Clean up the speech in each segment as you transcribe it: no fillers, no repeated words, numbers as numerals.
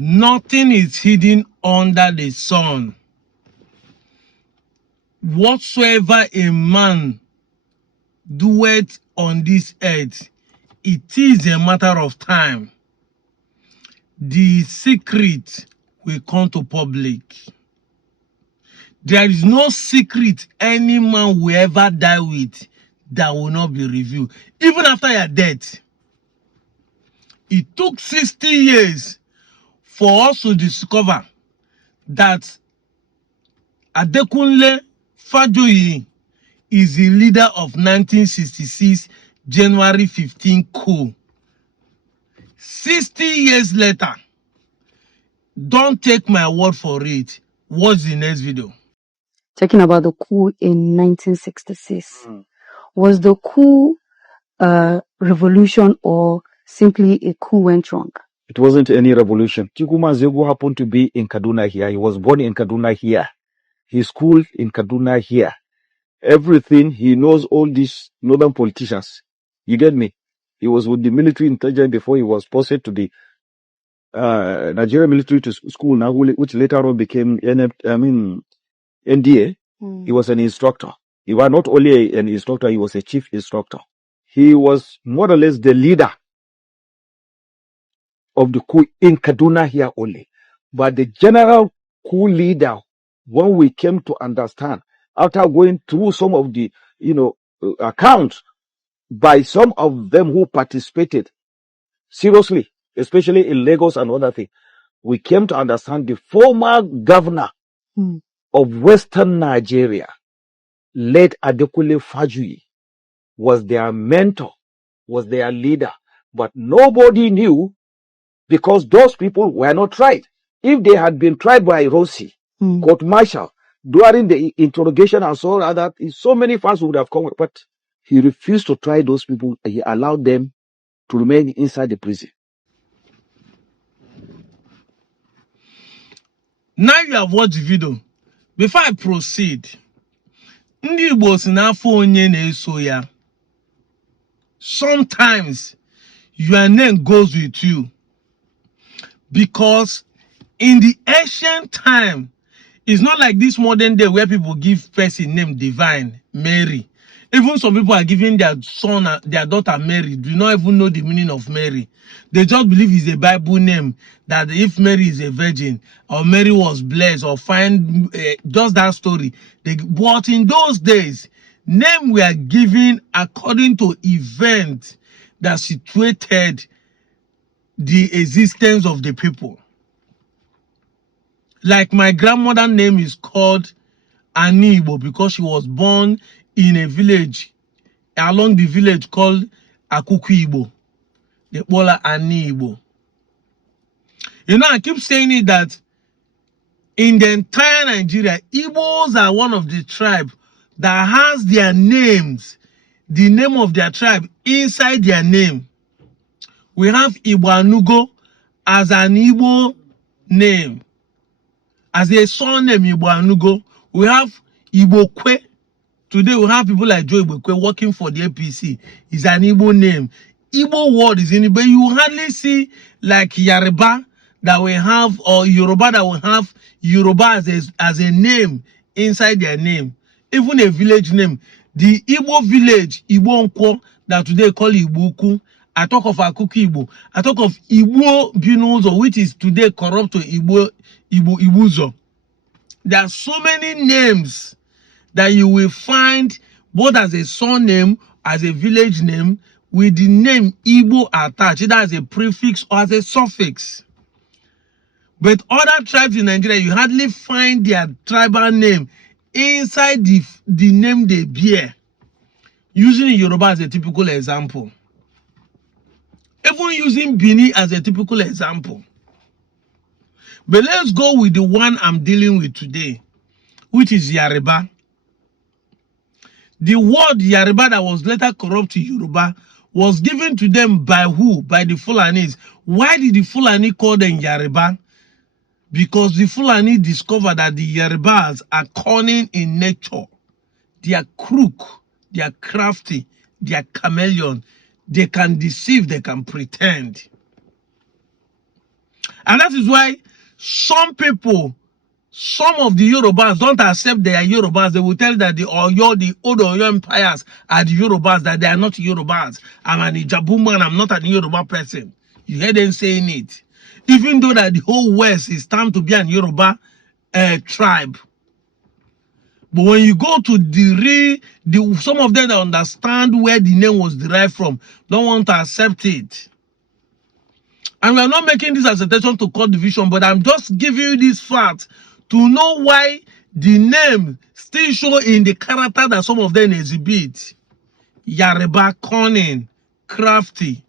Nothing is hidden under the sun. Whatsoever a man doeth on this earth, it is a matter of time. The secret will come to public. There is no secret any man will ever die with that will not be revealed. Even after your death. It took 60 years for us to discover that Adekunle Fajoyi is the leader of 1966 January 15 coup. 60 years later, don't take my word for it. Watch the next video. Talking about the coup in 1966. Was the coup a revolution or simply a coup went wrong? It wasn't any revolution. Chikuma Zegu happened to be in Kaduna here. He was born in Kaduna here. He schooled in Kaduna here. Everything, he knows all these northern politicians. You get me? He was with the military intelligence before he was posted to the Nigerian military school now, which later on became NDA. He was an instructor. He was not only an instructor, he was a chief instructor. He was more or less the leader of the coup in Kaduna here only. But the general coup leader, when we came to understand, after going through some of the, accounts by some of them who participated seriously, especially in Lagos and other things, we came to understand the former governor of Western Nigeria, late Adekunle Fajuyi, was their mentor, was their leader. But nobody knew because those people were not tried. If they had been tried by Rossi, court martial, during the interrogation and so on, that so many fans would have come, but he refused to try those people. He allowed them to remain inside the prison. Now you have watched the video. Before I proceed, Ndigbo si n'afọ onye na-eso ya. Sometimes your name goes with you. Because in the ancient time, it's not like this modern day where people give person name divine, Mary. Even some people are giving their son, their daughter Mary, do not even know the meaning of Mary. They just believe it's a Bible name, that if Mary is a virgin, or Mary was blessed, or find just that story. But in those days, names were given according to events that situated the existence of the people. Like my grandmother's name is called Ndigbo because she was born in a village, along the village called Akuku. They call her Ndigbo. You know, I keep saying it that in the entire Nigeria, Igbos are one of the tribes that has their names, the name of their tribe inside their name. We have Igbo as an Igbo name. As a surname Igbo. We have Igbokwe. Today we have people like Joe Igbokwe working for the APC. It's an Igbo name. Igbo word is in it, but you hardly see like Yoruba that we have, or Yoruba that we have Yoruba as a name inside their name. Even a village name. The Igbo village, Igbo Nkwo, that today call Igboku. I talk of Akuku Igbo. I talk of Igbo Binuzo, which is today corrupt to Ibuzo. There are so many names that you will find both as a surname, as a village name, with the name Igbo attached, either as a prefix or as a suffix. But other tribes in Nigeria, you hardly find their tribal name inside the name they bear. Using Yoruba as a typical example. Even using Bini as a typical example. But let's go with the one I'm dealing with today, which is Yoruba. The word Yoruba that was later corrupt to Yoruba was given to them by who? By the Fulanis. Why did the Fulani call them Yoruba? Because the Fulani discovered that the Yorubas are cunning in nature. They are crook, they are crafty, they are chameleon. They can deceive, they can pretend. And that is why some people, some of the Yorubas don't accept they are Yorubas. They will tell that the old Oyo empires are the Yorubas, that they are not Yorubas. I'm an Ijabu man, I'm not an Yoruba person. You hear them saying it. Even though that the whole West is time to be an Yoruba tribe. But when you go to some of them that understand where the name was derived from, don't want to accept it. And we are not making this as a attention to cut division, but I'm just giving you this fact to know why the name still show in the character that some of them exhibit. Yoruba, cunning, crafty.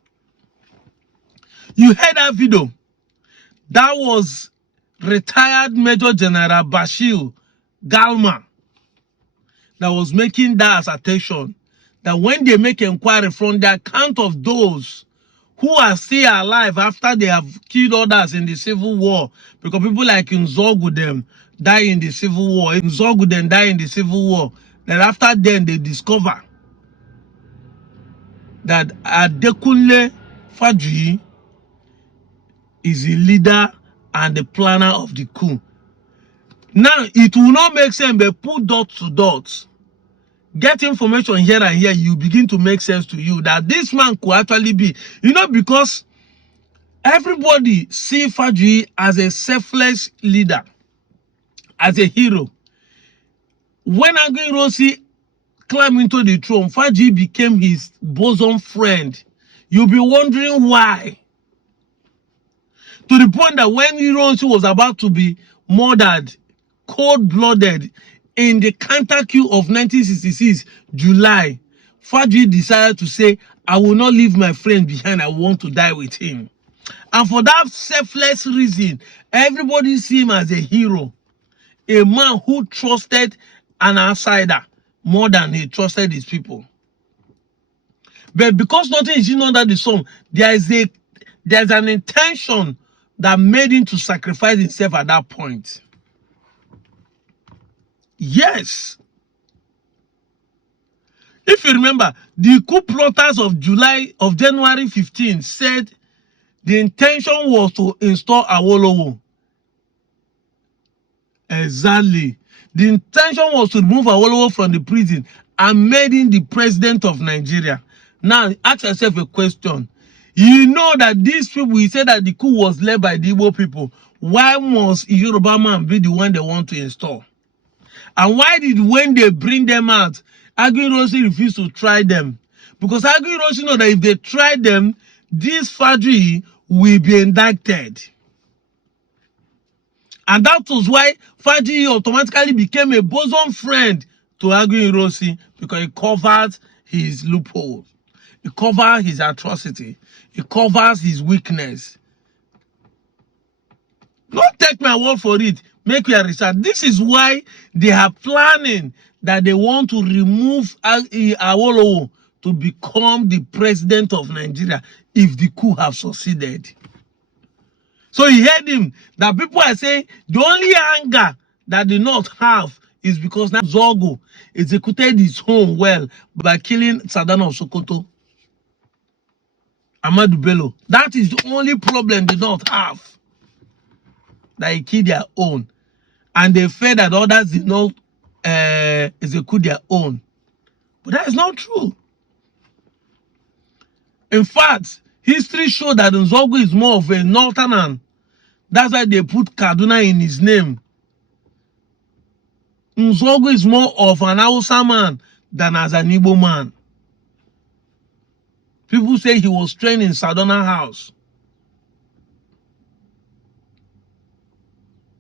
You heard that video. That was retired Major General Bashir Galma that was making that assertion. That when they make inquiry from the account of those who are still alive after they have killed others in the civil war, because people like Nzogu them die in the civil war. Nzogu then die in the civil war. Then after then they discover that Adekunle Fajuyi is the leader and the planner of the coup. Now it will not make sense, but put dots to dots. Get information here and here, you begin to make sense to you that this man could actually be, because everybody see Fajuyi as a selfless leader, as a hero. When Aguiyi climbed into the throne, Fajuyi became his bosom friend. You'll be wondering why. To the point that when Ironsi was about to be murdered, cold-blooded, in the counter coup of 1966, July, Fajuyi decided to say, I will not leave my friend behind, I want to die with him. And for that selfless reason, everybody see him as a hero. A man who trusted an outsider more than he trusted his people. But because nothing is in under the sun, there's an intention that made him to sacrifice himself at that point. Yes. If you remember, the coup plotters of January 15 said the intention was to install Awolowo. Exactly. The intention was to remove Awolowo from the prison and made him the president of Nigeria. Now, ask yourself a question. You know that these people, we said that the coup was led by the Igbo people. Why must Yoruba man be the one they want to install? And why did, when they bring them out, Aguiyi refuse to try them? Because Aguiyi know that if they try them, this Fajuyi will be indicted. And that was why Fajuyi automatically became a bosom friend to Aguiyi, because he covered his loophole. He covers his atrocity. He covers his weakness. Don't take my word for it. Make your research. This is why they are planning that they want to remove Awolowo to become the president of Nigeria if the coup have succeeded. So you heard him that people are saying the only anger that the North have is because now Zogo executed his home well by killing Sadana of Sokoto, Ahmadu Bello. That is the only problem the North have. That he killed their own. And they fear that others did not execute their own. But that is not true. In fact, history shows that Nzogu is more of a northerner. That's why they put Kaduna in his name. Nzogu is more of an Hausa man than as an Igbo man. People say he was trained in Sadona House.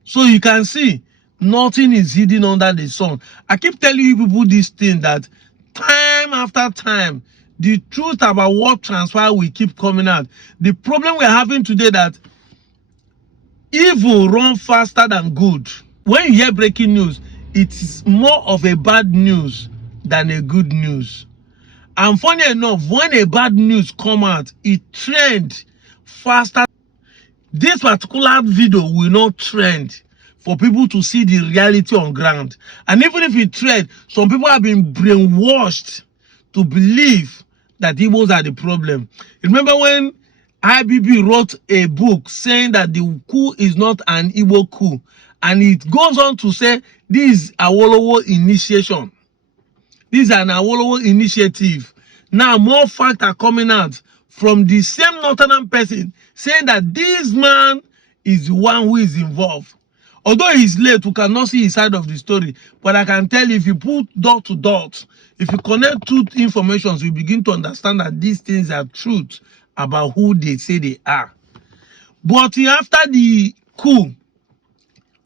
So you can see, nothing is hidden under the sun. I keep telling you people this thing that time after time, the truth about what transpired will keep coming out. The problem we're having today that evil runs faster than good. When you hear breaking news, it's more of a bad news than a good news. And funny enough, when a bad news come out, it trends faster. This particular video will not trend for people to see the reality on ground. And even if it trend, some people have been brainwashed to believe that Igbos are the problem. Remember when IBB wrote a book saying that the coup is not an Igbo coup. And it goes on to say this is Awolowo initiation. This is an Awolowo initiative. Now more facts are coming out from the same northern person saying that this man is the one who is involved. Although he's late, we cannot see his side of the story. But I can tell you, if you put dot to dot, if you connect two informations, you begin to understand that these things are truth about who they say they are. But after the coup,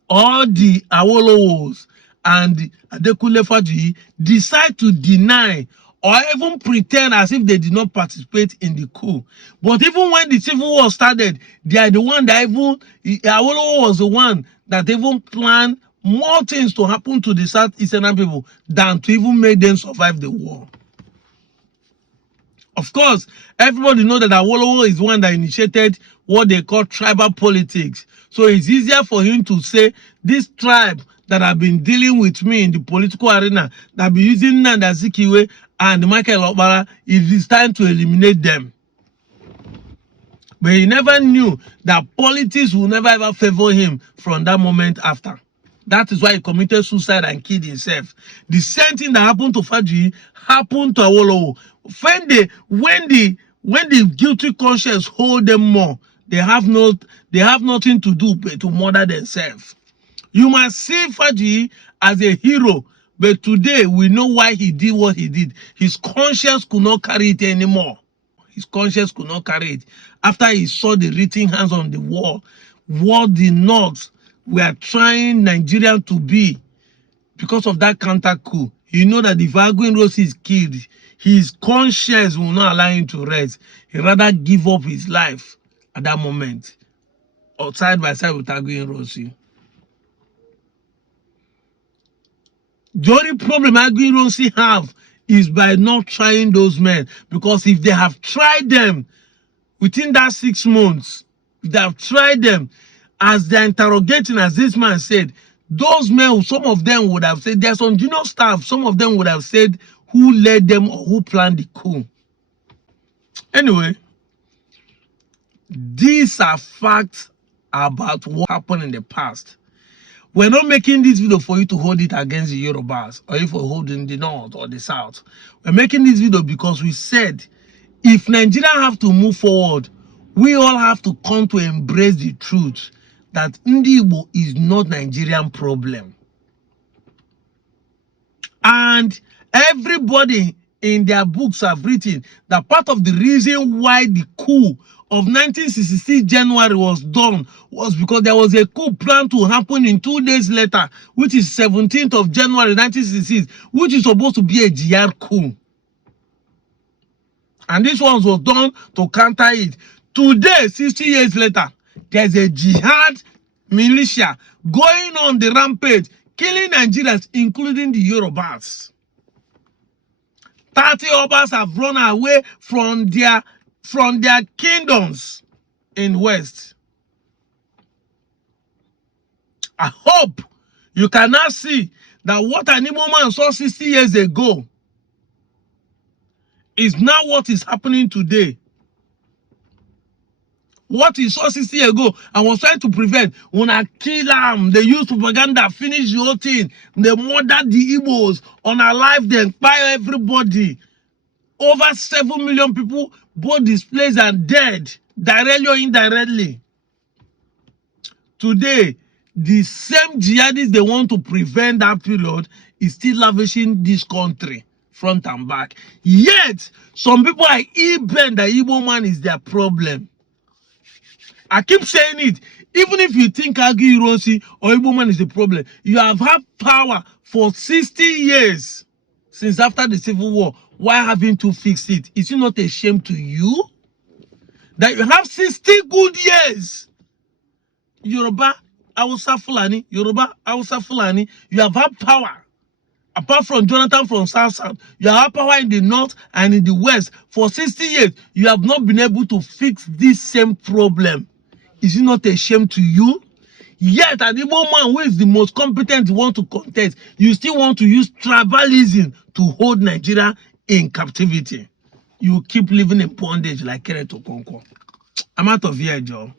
all the Awolowos and the Adekunle Fajuyi decide to deny or even pretend as if they did not participate in the coup. But even when the civil war started, they are the one that even, Awolowo was the one that even planned more things to happen to the Southeastern people than to even make them survive the war. Of course, everybody knows that Awolowo is one that initiated what they call tribal politics. So it's easier for him to say, this tribe that have been dealing with me in the political arena, that be using Nnamdi Azikiwe and Michael Okpara, it is time to eliminate them. But he never knew that politics will never ever favor him from that moment after. That is why he committed suicide and killed himself. The same thing that happened to Fajuyi happened to Awolowo. When the guilty conscience hold them more, they have nothing to do but to murder themselves. You must see Fajuyi as a hero, but today we know why he did what he did. His conscience could not carry it anymore. His conscience could not carry it. After he saw the written hands on the wall, what the North were trying Nigeria to be because of that counter coup. You know that if Aguiyi Ironsi is killed, his conscience will not allow him to rest. He rather give up his life at that moment, or side by side with Aguiyi Ironsi. The only problem Aguiyi Ironsi have is by not trying those men, because if they have tried them within that 6 months, if they have tried them, as they're interrogating, as this man said, those men, some of them would have said, there's some junior staff, some of them would have said who led them or who planned the coup. Anyway, these are facts about what happened in the past. We're not making this video for you to hold it against the Yorubas, or if we're holding the North or the South. We're making this video because we said, if Nigeria have to move forward, we all have to come to embrace the truth that Ndigbo is not Nigerian problem. And everybody in their books have written that part of the reason why the coup of 1966 January was done was because there was a coup planned to happen in 2 days later, which is 17th of January 1966, which is supposed to be a GR coup. And this one was done to counter it. Today, 60 years later, there's a jihad militia going on the rampage, killing Nigerians, including the Yorubas. 30 Obas have run away from their kingdoms in West. I hope you can now see that what an Igbo man saw 60 years ago is now what is happening today. What he saw 60 years ago and was trying to prevent, when I kill them, they use propaganda, finish the whole thing. They murdered the Igbos, unalive them, fire everybody. Over 7 million people, both displaced and dead, directly or indirectly. Today, the same jihadists they want to prevent that period is still lavishing this country front and back. Yet, some people are even that Igbo man is their problem. I keep saying it. Even if you think Aguiyi Ironsi or Igbo man is the problem, you have had power for 60 years since after the Civil War. Why haven't you fixed it? Is it not a shame to you that you have 60 good years? Yoruba, Hausa Fulani, Yoruba, Hausa Fulani, you have had power. Apart from Jonathan from South, you have power in the North and in the West. For 60 years, you have not been able to fix this same problem. Is it not a shame to you? Yet, an Igbo man who is the most competent one to contest, you still want to use tribalism to hold Nigeria in captivity. You keep living in bondage like Kenneth Okonkwo. I'm out of here, Joe.